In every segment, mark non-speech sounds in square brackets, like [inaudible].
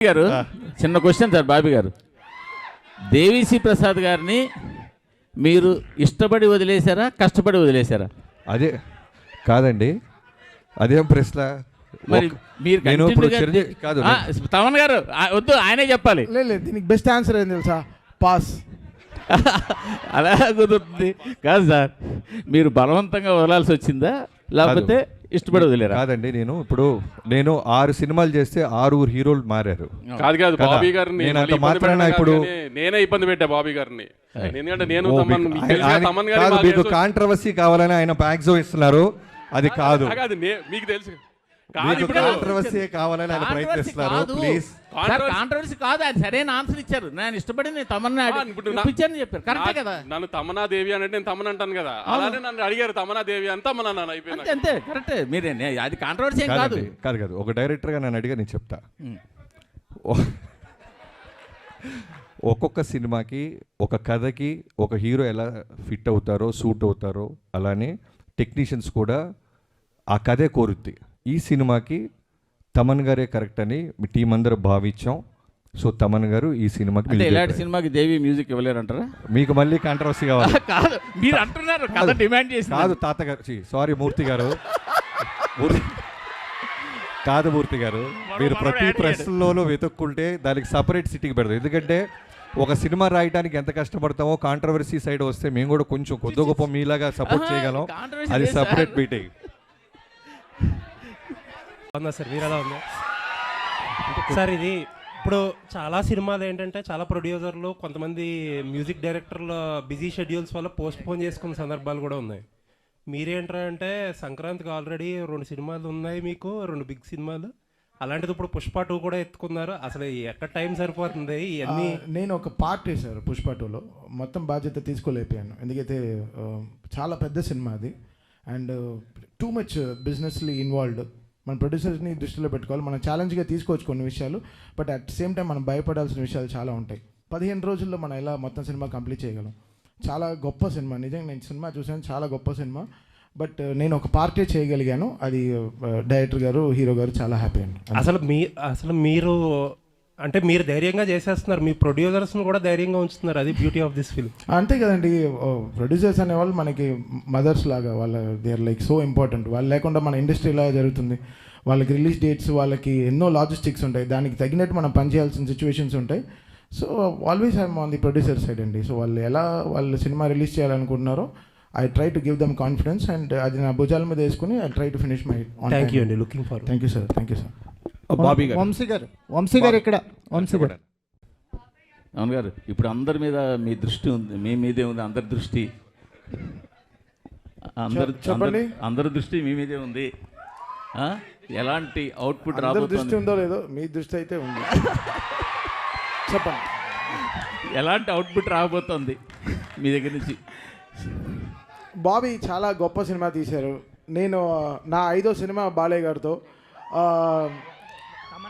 గారు చిన్న question sir Bobby గారు. దేవిశ్రీ ప్రసాద్ గారిని మీరు ఇష్టపడి వదిలేశారా కష్టపడి వదిలేశారా? అదే కాదండి. అదేం ప్రశ్న. మరి ఒక- మీరు నేను ఇప్పుడు continue గా- చిరంజీవి కాదు ఆ, తమన్ గారు ఆ, వద్దు ఆయనే చెప్పాలి. లేదు లేదు దీనికి బెస్ట్ ఆన్సర్ ఏం తెలుసా? పాస్ [laughs] అలా కుదురుతుంది. కాదు సార్ మీరు బలవంతంగా వదలాల్సి వచ్చిందా? లేకపోతే ఇష్టపడి వదిలేరా? కాదండి నేను ఇప్పుడు నేను ఆరు సినిమాలు చేస్తే ఆరుగురు హీరోలు మారారు. కాదు కాదు. బాబీ గారిని నేను అంత మాత్రాన ఇప్పుడు- నేనే ఇబ్బంది పెట్టా బాబీ గారిని. ఎందుకంటే నేను కాంట్రవర్సీ కావాలని ఆయన ప్యాక్సో ఇస్తున్నారు అది కాదు మీకు తెలుసు. కాంట్రవర్సీ కావాలని ఆయన ప్రయత్నిస్తున్నారు. ప్లీజ్. కాంట్రవర్సీ కాదు అది సరైన ఆన్సర్ ఇచ్చారు. నేను ఇష్టపడి తమన్నా ఆ, ఇప్పుడు నా- ఇప్పించారని చెప్పారు. కరెక్టే కదా? నన్ను తమనా దేవి అంటే నేను తమన్ అంటాను కదా. అలానే నన్ను అడిగారు తమనా దేవి అంతా మన నన్ను అయిపోయింది అంతే అంతే కరెక్టే మీరే అది కాంట్రవర్సీ ఏం కాదు. కాదు కాదు. ఒక డైరెక్టర్గా నన్ను అడిగా నేను చెప్తా. ఒక్కొక్క సినిమాకి ఒక కథకి ఒక హీరో ఎలా ఫిట్ అవుతారో సూట్ అవుతారో అలానే టెక్నీషియన్స్ కూడా ఆ కథే కోరుద్ది. ఈ సినిమాకి తమన్ గారే కరెక్ట్ అని మీ టీం అందరూ భావించాం. సో తమన్ గారు ఈ సినిమాకి అంటే ఇలాంటి. సినిమాకి దేవి మ్యూజిక్ ఇవ్వలేరంటారా మీకు మళ్ళీ కాంట్రవర్సీ కావాలి. [laughs] కాదు మీరు అంటున్నారు డిమాండ్ చేసి కాదు తాతగారు సారీ మూర్తి గారు. కాదు మూర్తి గారు. మీరు ప్రతి. ప్రశ్నలోనూ వెతుక్కుంటే దానికి సపరేట్ సిటీకి పెడతాం ఎందుకంటే ఒక సినిమా రాయడానికి ఎంత కష్టపడతామో కాంట్రవర్సీ సైడ్ వస్తే మేము కూడా కొంచెం కొద్ది గొప్ప మీలాగా సపోర్ట్ చేయగలం. అది. సపరేట్ మీటింగ్ ఉందా సార్? మీరు ఎలా ఉంది? సార్ ఇది ఇప్పుడు చాలా సినిమాలు ఏంటంటే చాలా ప్రొడ్యూసర్లు కొంతమంది మ్యూజిక్ డైరెక్టర్ల బిజీ షెడ్యూల్స్ వల్ల పోస్ట్ పోన్ చేసుకున్న సందర్భాలు కూడా ఉన్నాయి. మీరేంటారా అంటే సంక్రాంతికి ఆల్రెడీ రెండు సినిమాలు ఉన్నాయి మీకు రెండు బిగ్ సినిమాలు. అలాంటిది ఇప్పుడు పుష్ప టూ కూడా ఎత్తుకున్నారు. అసలు ఎక్కడ టైం సరిపోతుంది? ఇవన్నీ నేను ఒక పార్ట్ వేశాను పుష్ప టూలో. మొత్తం బాధ్యత తీసుకోలేకపోయాను. ఎందుకైతే చాలా పెద్ద సినిమా అది. And too much businessly involved మన ప్రొడ్యూసర్స్ని దృష్టిలో పెట్టుకోవాలి. మనం ఛాలెంజ్గా తీసుకోవచ్చు కొన్ని విషయాలు బట్ అట్ సేమ్ టైం మనం భయపడాల్సిన విషయాలు చాలా ఉంటాయి. పదిహేను రోజుల్లో మనం ఎలా మొత్తం సినిమా కంప్లీట్ చేయగలం? చాలా గొప్ప సినిమా. నిజంగా నేను సినిమా చూసాను చాలా గొప్ప సినిమా. బట్ uh, నేను ఒక పార్టీ చేయగలిగాను. అది uh, డైరెక్టర్ గారు హీరో గారు చాలా హ్యాపీ అండి. అసలు మీ అసలు మీరు అంటే మీరు ధైర్యంగా చేసేస్తున్నారు. మీ ప్రొడ్యూసర్స్ని కూడా ధైర్యంగా ఉంచుతున్నారు. అది బ్యూటీ ఆఫ్ దిస్ ఫిల్మ్ అంతే కదండి. ప్రొడ్యూసర్స్ అనేవాళ్ళు మనకి మదర్స్ లాగా వాళ్ళ they are like so important వాళ్ళు లేకుండా మన ఇండస్ట్రీ ఇలా జరుగుతుంది. వాళ్ళకి రిలీజ్ డేట్స్ వాళ్ళకి ఎన్నో లాజిస్టిక్స్ ఉంటాయి. దానికి తగినట్టు మనం పనిచేయాల్సిన సిచ్యువేషన్స్ ఉంటాయి. So always I'm on the producer side అండి. సో వాళ్ళు ఎలా వాళ్ళు సినిమా రిలీజ్ చేయాలనుకుంటున్నారో I try to give them confidence and అది నా భుజాల మీద వేసుకుని I try to finish my thank you అండి. Looking for thank you sir thank you sir Bobby garu. Vamshi garu. Vamsi గారు ఇక్కడ. వంశీ గారు. అవును గారు ఇప్పుడు అందరి మీద మీ దృష్టి ఉంది మీ మీదే ఉంది అందరి దృష్టి. అందరు చెప్- చెప్పండి. అందరి- అందరి దృష్టి మీ మీదే ఉంది. ఆ? ఎలాంటి అవుట్పుట్ అందరి దృష్టి రాబోతుంది ఉందో లేదో మీ దృష్టి అయితే ఉంది. చెప్పండి. ఎలాంటి అవుట్పుట్ రాబోతుంది మీ దగ్గర నుంచి? బాబీ చాలా గొప్ప సినిమా తీశారు. నేను ఆ, నా ఐదో సినిమా బాలయ్య గారితో ఆ,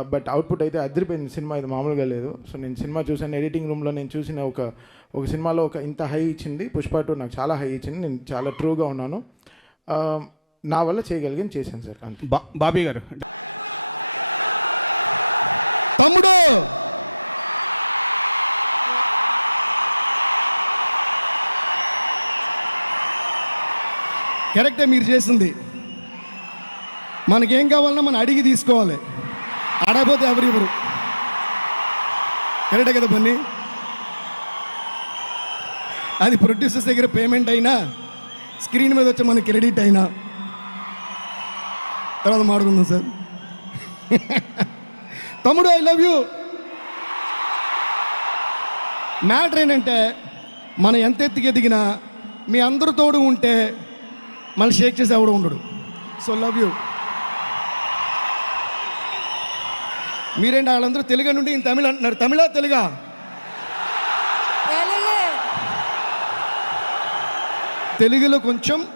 But output అయితే అదిరిపోయింది సినిమా. ఇది మామూలుగా లేదు. సో నేను సినిమా చూసాను ఎడిటింగ్ రూమ్లో నేను చూసిన ఒక ఒక సినిమాలో ఒక ఇంత హై ఇచ్చింది. పుష్ప టూ నాకు చాలా హై ఇచ్చింది. నేను చాలా ట్రూగా ఉన్నాను. నా వల్ల చేయగలిగింది చేశాను సార్. అంతే. బా- బాబీ గారు. తమ్ముడు! కరెక్టే మీరు చేసింది. మనకేం కావాలన్నా మనం అడిగి తీసుకోవాలి. ఆడకపోతే ఎవరివ్వరు కరెక్టే కదా పని అది ప్రొడ్యూసర్స్ దగ్గర పేమెంట్ అయినా స్క్రీన్ మీద వచ్చి మనకి క్రెడిట్ అయినా. తర్వాత మాడుకుందాం సార్. [laughs] తమ్ముడు ఐ లవ్ యూ మ్యాటర్ ఏంటంటే మనం ఎంత ఎత్తుకి ఎదిగినా మీ అందరు తోడు ఉంటే మళ్ళీ షేక్ చేసి ఎవడు ఉండడు. సో లవ్ యూ మీరేంటి వాళ్ళందరూ తెలుగు నుండి తమిళ అంటున్నారు? తమిళ తెలుగా? తెలుగు. తెలుగులో కొంచెం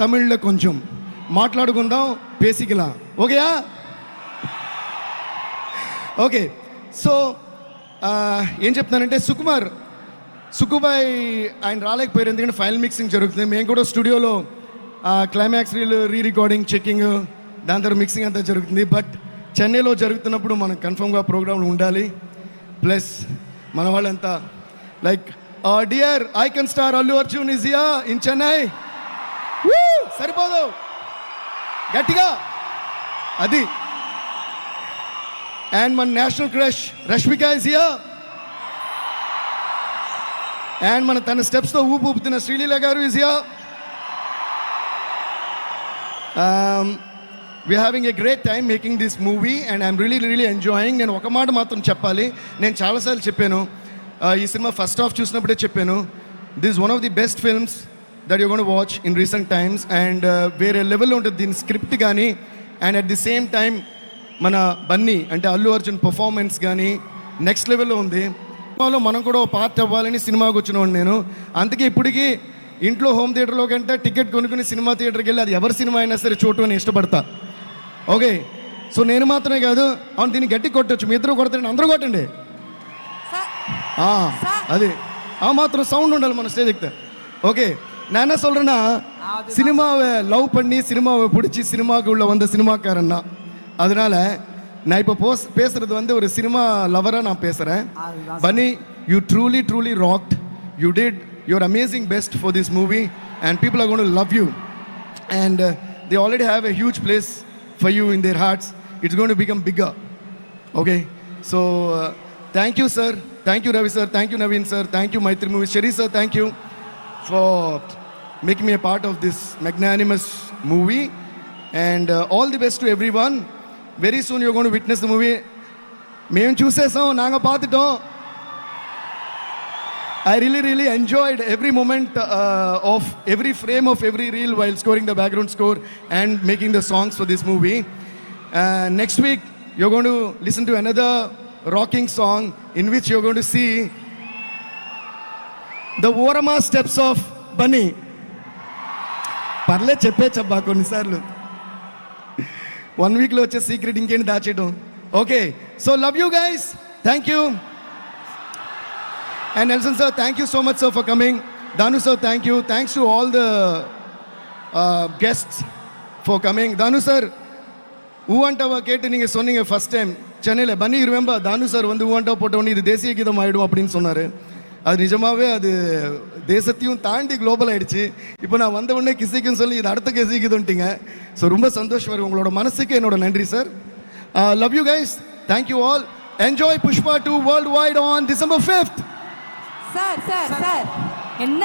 తమిళ్ళో కొంచెం. మాట్లాడుకుందాం బేసిక్లా ఓకేయా? ఓకే. సో ఏం చెప్తున్నానంటే సుకుమార్ సుకుబాయ్ ఆయన రాలేకపోయారు. ఎందుకంటే ఫైల్ మిక్సింగ్ జరుగుతుంది. మేము కూడా స్టూడియోలో climax reel re recording checking దాని తర్వాత మిక్సింగ్ అంతా జరుగుతుంది. బట్ చెన్నైలో జరుగుతున్నప్పుడు మనం కన్ఫర్మ్గా ప్రోగ్రాంలు ఉండాలి. ప్లస్ మన వాళ్ళంతా like dear icon star Allu Arjun is ya in Chennai. సరిపోదు. గట్టిగా. అది. అండ్ మన national crush Rashmika is here and మన తన స్టెప్స్తో ఊపు ఊపుతున్న Sreeleela garu is here we having a great time making this movie and I'm really really enjoying నేను ఒక మాట మాత్రం చెప్పాలి. నేను చాలాసార్లు చెప్పాను. ఈ సినిమా ఫస్ట్ హాఫ్ చూసినప్పుడే చెప్పాను. This one of the best films that you gonna watch in recent times and వేరే లెవెల్లో ఉంటుంది దీని స్క్రిప్ట్ కానీ and at the same time మన బన్నీ అంటే అల్లు అర్జున్ పర్ఫార్మెన్స్ కానీ నెక్స్ట్ లెవెల్లో ఉంది. సినిమాలో మనం కూడా ఒక పార్ట్ అవ్వాలని సినిమాకి వచ్చినవాడు నేను. అందుకే ఇప్పటికీ ఇంట్లో హోమ్ థియేటర్లో కంటే టికెట్ కొనుక్కుని సినిమా థియేటర్కి వెళ్ళి అది ఎవరి సినిమా అయినా సరే చూడటం ఇష్టపడతా. ఓకే సో నేను మాత్రమే కాదు అవును దీన్ని గట్టి కొట్టచ్చు మీ ఇద్దరు కొడతారండి అందరూ కొట్టండి సార్ ఆ, అది ఆ మాత్రం சவுண்ட் ఉండాలి మన ஸ்டேஜ் எக்த ஓகே நான் என்ன சொல்றேன்னா சினிமாவை லவ் பண்ணி சினிமாவை பிடிச்சி சினிமாவுக்கு உள்ள வந்த சினிமாக்காரன் தான் அதனால நான் இப்போ போஸ் பேசுறது வந்து ஒரு சினிமா லவராக நான் பேசுகிறேன் பனி you truly truly rocked you did your amazing best for this movie and people are gonna love you and uh, they already have a huge place for you in their hearts. It's going to become bigger. Okay, so uh, thank you, sir. Thank you, Ravi, sir. Thank you, Naveen, sir. Thank you, Maitri Movies. Sherry, sir, thank you for making me a part of this magnanimous movie. And uh, all the best to everyone. Very soon you're going to witness the movie. మేము చూసేసాం నాంగ పాతుటం I really, really enjoyed every moment uh, of every frame of every reel while scoring the background score and making the songs for this movie. Uh, next week, you're going to listen to another rocking song in which you're going to see the Warama steps of Bunny. పర్లే చెప్పేచ్చబ్బా కొన్నిసార్లు one వీక్లో వచ్చే secret ఇంకేంటి దాచేయడం okay so love you guys thank you And Nelson sir, thank you so much sir for coming. Danu sir, thank you. Thanks to all the uh, guests for coming. Danu sir, ஊவாண்டாவா கேட்டு நீங்கள் சொன்னீங்க first time சென்னையில் பன்னி remember தானு sir வந்து ஊவாண்டா போட்ட உடனே இது தேசிய கீதம் ஆகிடும் அப்படின்னு சொன்னார். அது நிஜமாகவே அது தேசத்தையும் தாண்டி குளோபல் ஆகிடுச்சு இப்போ நான் வந்த உடனே கிசிக்குன்னு சொல்லி இது அடுத்த கிசி கீதம்ட்டீங்க. ஸோ ரொம்ப சந்தோஷம் உங்களோட மனசுக்கு என்னோட நன்றி sir love you guys thank you all enjoy Pushpa two worldwide on December fifth sir sir sir என்ன